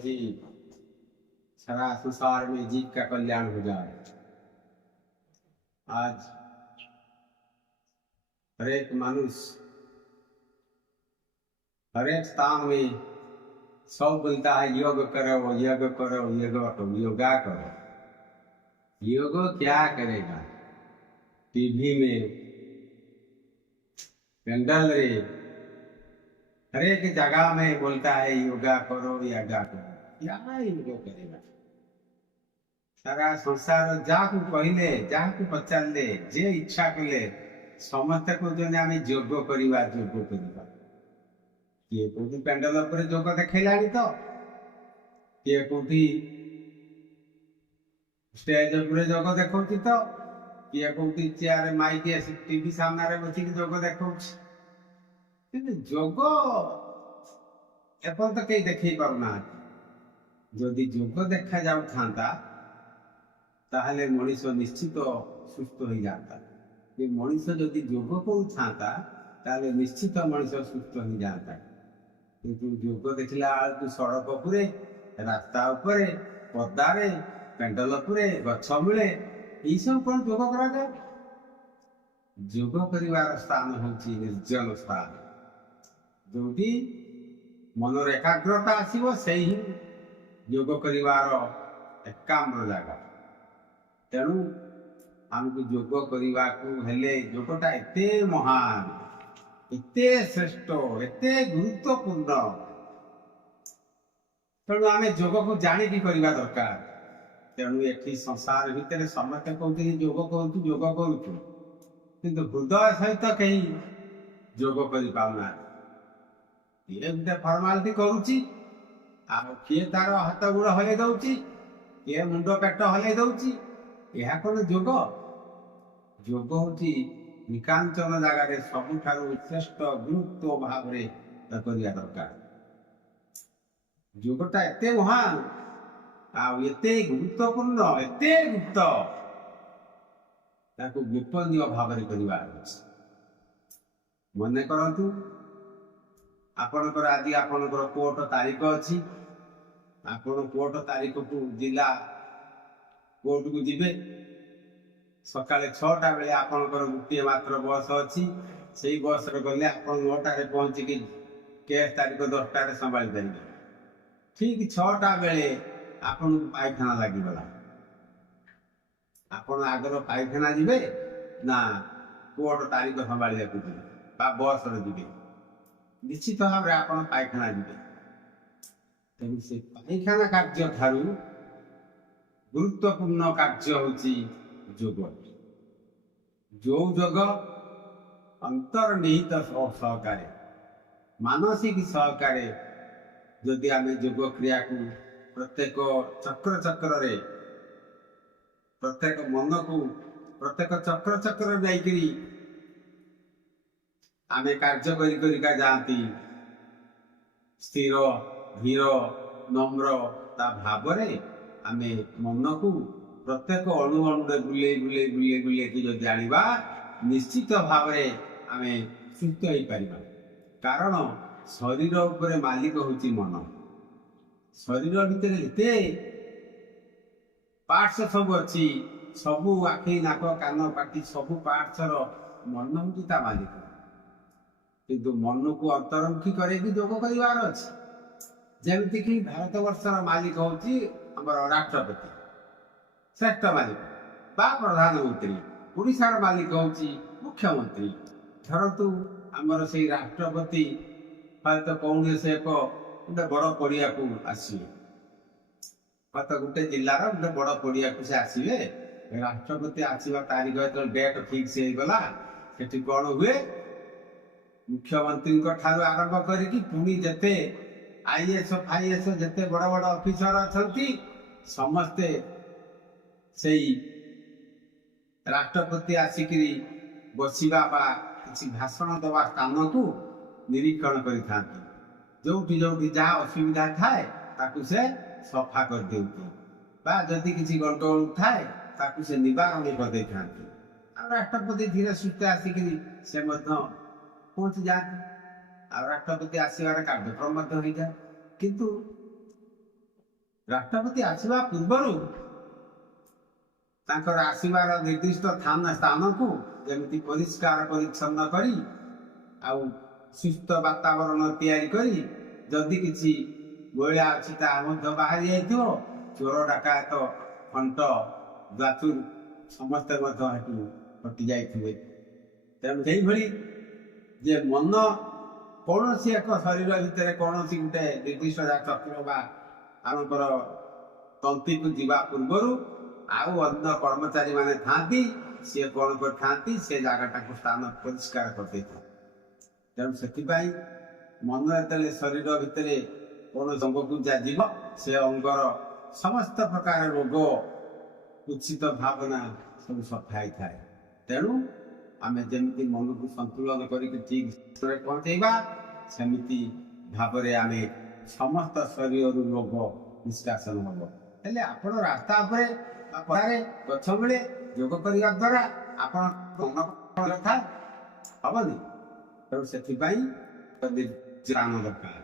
जी सारा संसार में जीव का कल्याण हो जाए। आज हर एक मनुष्य हर एक स्थान में सब बोलता है योग करो योग करो योग करो योगा करो। योग क्या करेगा? टीवी में कैंडल रे हर एक जगह में बोलता है योगा करो योगा करो। क्या योग करेगा? सारा संसार जाकू कहले जाकू पचारे जे इच्छा कले समस्ते कहते आम योग करवा योग करवा। किए कौटी पेंडल पर योग देखला तो किए कौटी स्टेज पर योग देखा तो किए कौटी चेयर माइक टीवी सामने बसिक योग देखा। योग एपल तो कई देखे पारना। जदि योग देखा जाऊ था ताहले मनीष निश्चित सुस्थ हो जाता। ये मनीष जदि योग करूता ताहले निश्चित मनीष सुस्थ हो जाता। किंतु योग देखला तू सड़क उपरे रास्ता उपरे पदारे पेंडल उपरे गछ मिले यही सब कौन योग करा जाए? योग करिवार स्थान होची निर्जन स्थान जोटी मनर एकाग्रता आसीबो सेही योग करिवार एकाम्र जगह। तेणु आमको योग करने को हेले योगटा एते महान एते श्रेष्ठ एते गुरुत्वपूर्ण। तेणु आम योग को जाणिकी करवा दरकार। तेणु एठी संसार भितर समस्ते कहते योग करूँ योग करूँ किंतु हृदय सहित कहीं योग कर पाना। ये गोटे फर्मालिटी करुच्ची किए तार हाथ गोड़ हल दौची किए मुंड पेट हल दौची। यह कौन योग? योग हूँ निकांचन जगार सबुठारु श्रेष्ठ गुरुत्व भाव करने दरकार। योगटा एते महान आते गुरुत्वपूर्ण एते गुप्त ताको गोपनीय भाव मन करतु। आपणकर आज आपणकर कोर्ट तारीख अच्छी आपण कोर्ट तारीख को जिला कोर्ट को जीवे सका 6टा बेले आपणकर गोटे मात्र बस अच्छी से बस गले आप 9टार पहुँचिकी केस तारीख 10टार संभाली पारे। ठीक 6टा बेले आपन पायखाना लगिगला आपण आगर पायखाना जीवे ना कोर्ट तारीख संभाली बस जी निश्चित भाव में आप पायखाना जीवे। तेणु से पायखाना कार्य ठारू गुरुत्वपूर्ण कार्य होची योग। जो योग अंतर्निहित सहकारे मानसिक सहकारे जदि आम योग क्रिया को प्रत्येक चक्र चक्र रे प्रत्येक मन को प्रत्येक चक्र चक्र जाकरी आम कार्य करिका जाती स्थिर धीर नम्र ता भाव आम मन को प्रत्येक अणु अणुरे बुले बुले बुले बुले जब जाना निश्चित भाव आम सुस्थ हो पार। कारण शरीर उपरे मालिक होची मन। शरीर भितर एते पार्ट्स सब अच्छी सबू आखि नाक कान पाटी सबू पार्ट्स मन होची ता मालिक। किंतु मन को अंतर्मुखी करके योग करार अच्छे। जमती कि भारत वर्षर मालिक होची हमर राष्ट्रपति श्रेष्ठ मालिक बा प्रधानमंत्री ओडिशार मालिक होची मुख्यमंत्री। धरतु आमर से राष्ट्रपति हयत कौन से एक गोटे बड़ पड़िया को आसवे हयत गोटे जिलार गोटे बड़ पड़िया को से आसवे। राष्ट्रपति आसवा तारीख जो डेट फिक्स हो गला सेठी कौन हुए मुख्यमंत्री ठारू आरंभ करी पुणी जेते आईएएस फाईएएस जेते बड़ बड़ ऑफिसर अछंती समस्ते से राष्ट्रपति आसिकी बसवा किसी भाषण दवा स्थान को निरीक्षण करि जोटी जोटी जहाँ असुविधा थाए ताकू से सफा कर दियंती बा जदि किसी गंडगोल थाए ताकू से निवारण कर दे थांती। राष्ट्रपति धीरे सुस्थे आसिकी से पहुंची जाती। राष्ट्रपति आसबार कार्यक्रम हो जाए। किंतु ରାଷ୍ଟ୍ରପତି ଆସିବା ପୂର୍ବରୁ ତାଙ୍କର ଆସିବାର ନିର୍ଦ୍ଦିଷ୍ଟ ସ୍ଥାନକୁ ଯେମିତି ପରିଷ୍କାର ପରିଚ୍ଛନ୍ନ କରି ଆଉ ସୁସ୍ଥ ବାତାବରଣ ତିଆରି କରି ଯଦି କିଛି ମଇଳା ଅଛି ତାହା ମଧ୍ୟ ବାହାରି ଯାଇଥିବ, ଚୋର ଡାକାୟତ ଖଣ୍ଟ ବାତୁର ସମସ୍ତେ ମଧ୍ୟ ହେଠୁ ହଟି ଯାଇଥିବେ। ତେଣୁ ସେଇଭଳି ଯେ ମନ କୌଣସି ଏକ ଶରୀର ଭିତରେ କୌଣସି ଗୋଟେ ନିର୍ଦ୍ଦିଷ୍ଟ ଚକ୍ର ବା ଆମଙ୍କର ତନ୍ତ୍ରୀକୁ ଯିବା ପୂର୍ବରୁ ଆଉ ଅନ୍ୟ କର୍ମଚାରୀ ମାନେ ଥାଆନ୍ତି, ସିଏ କ'ଣ କରିଥାନ୍ତି ସେ ଜାଗାଟାକୁ ସ୍ଥାନ ପରିଷ୍କାର କରିଦେଇଥାନ୍ତି। ତେଣୁ ସେଥିପାଇଁ ମନ ଯେତେବେଳେ ଶରୀର ଭିତରେ କୌଣସି ଅଙ୍ଗକୁ ଯିବ ସେ ଅଙ୍ଗର ସମସ୍ତ ପ୍ରକାର ରୋଗ କୁଚିତ ଭାବନା ସବୁ ସଫା ହେଇଥାଏ। ତେଣୁ ଆମେ ଯେମିତି ମନକୁ ସନ୍ତୁଳନ କରିକି ଠିକ ସ୍ଥାନରେ ପହଞ୍ଚେଇବା ସେମିତି ଭାବରେ ଆମେ ସମସ୍ତ ଶରୀରରୁ ରୋଗ ନିଷ୍କାସନ ହବ। ହେଲେ ଆପଣ ରାସ୍ତା ଉପରେ ବା ପଦାରେ ଗଛ ମୂଳେ ଯୋଗ କରିବା ଦ୍ୱାରା ଆପଣ ମନ ଥାଏ ହବନି। ତେଣୁ ସେଥିପାଇଁ ଦରକାର।